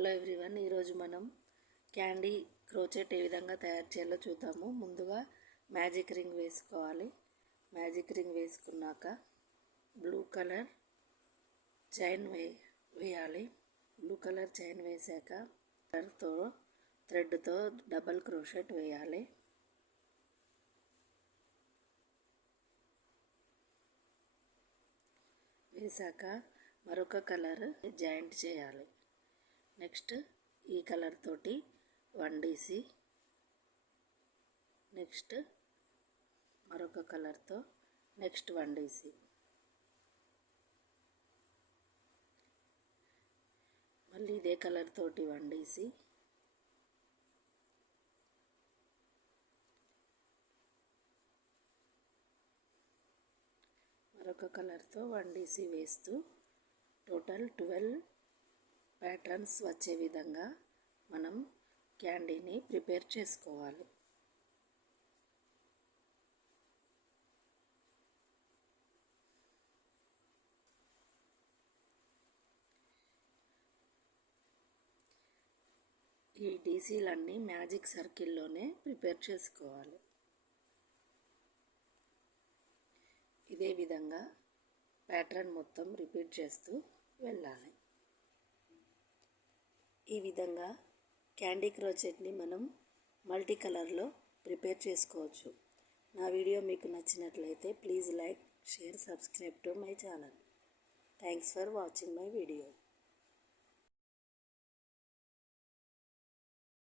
Hello everyone, ఈరోజు మనం candy crochet ఏ విధంగా తయారు చేయాలో చూద్దాము. ముందుగా మ్యాజిక్ రింగ్ వేసుకోవాలి. మ్యాజిక్ రింగ్ వేసుకున్నాక బ్లూ కలర్ చైన్ వేయాలి. బ్లూ కలర్ చైన్ వేసాక థ్రెడ్తో డబల్ క్రోచెట్ వేయాలి. వేసాక మరొక కలర్ జాయింట్ చేయాలి. నెక్స్ట్ ఈ కలర్ తోటి 1DC, నెక్స్ట్ మరొక కలర్తో నెక్స్ట్ 1DC, మళ్ళీ ఇదే కలర్ తోటి 1DC, మరొక కలర్తో 1DC వేస్తూ టోటల్ 12 ప్యాటర్న్స్ వచ్చే విధంగా మనం క్యాండీని ప్రిపేర్ చేసుకోవాలి. ఈ డీసీలన్నీ మ్యాజిక్ సర్కిల్లోనే ప్రిపేర్ చేసుకోవాలి. ఇదే విధంగా ప్యాటర్న్ మొత్తం రిపీట్ చేస్తూ వెళ్ళాలి. ఈ విధంగా క్యాండీ క్రోచెట్ని మనం మల్టీ కలర్లో ప్రిపేర్ చేసుకోవచ్చు. నా వీడియో మీకు నచ్చినట్లయితే please like, share, subscribe to my channel. Thanks for watching my video.